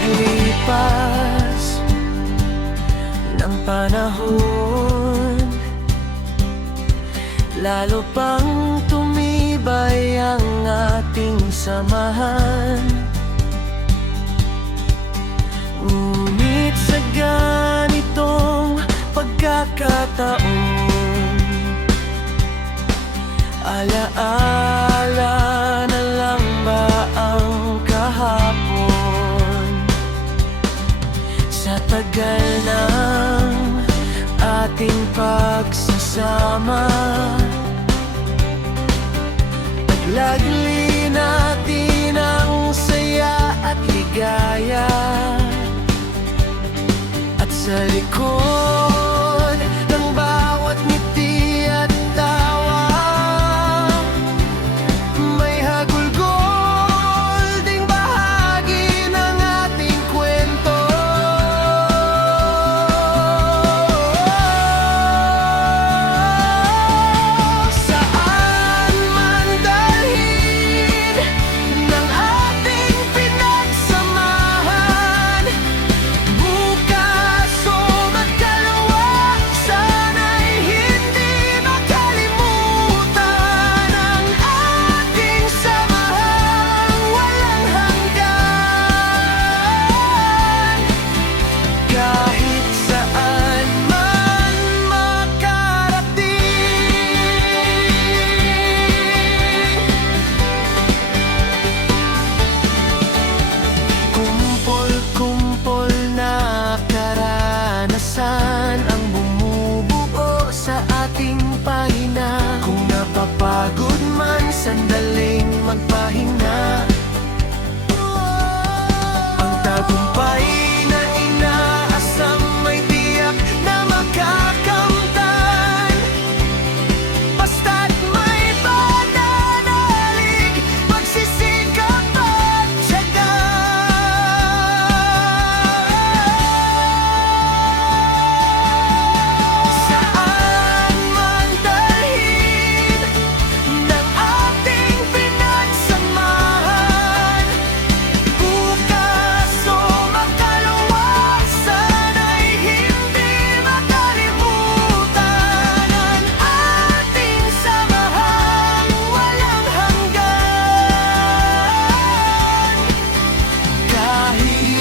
paglipas ng panahon, lalo pang tumibay ang ating samahan. Ngunit sa ganitong pagkakataon, alaala na lang ba ang kahapon? Sa tagal ng ating pagsasama, paglagli natin ang saya at ligaya. At sa likod ng bawat ngiti at tawa, may hagulgol ding bahagi ng ating kwento. Saan man dalhin ng ating pinagsamahan, bukas o magdalawa, sana'y hindi makalimutan ang ating samahang walang hanggan. Kahit saan man makarating, kumpol-kumpol na karanasan ang bumubuo sa ating pahina. Kung napapagod man, sandaling magpahinga. Ang tagumpay na inaasam may tiyak na makakamtan, basta't may pananalig, pagsisikap at tiyaga. Saan man dalhin ng ating pinagsamahan, bukas o makalawa, sana'y hindi makalimutan ang ating samahang walang hanggan. Kahit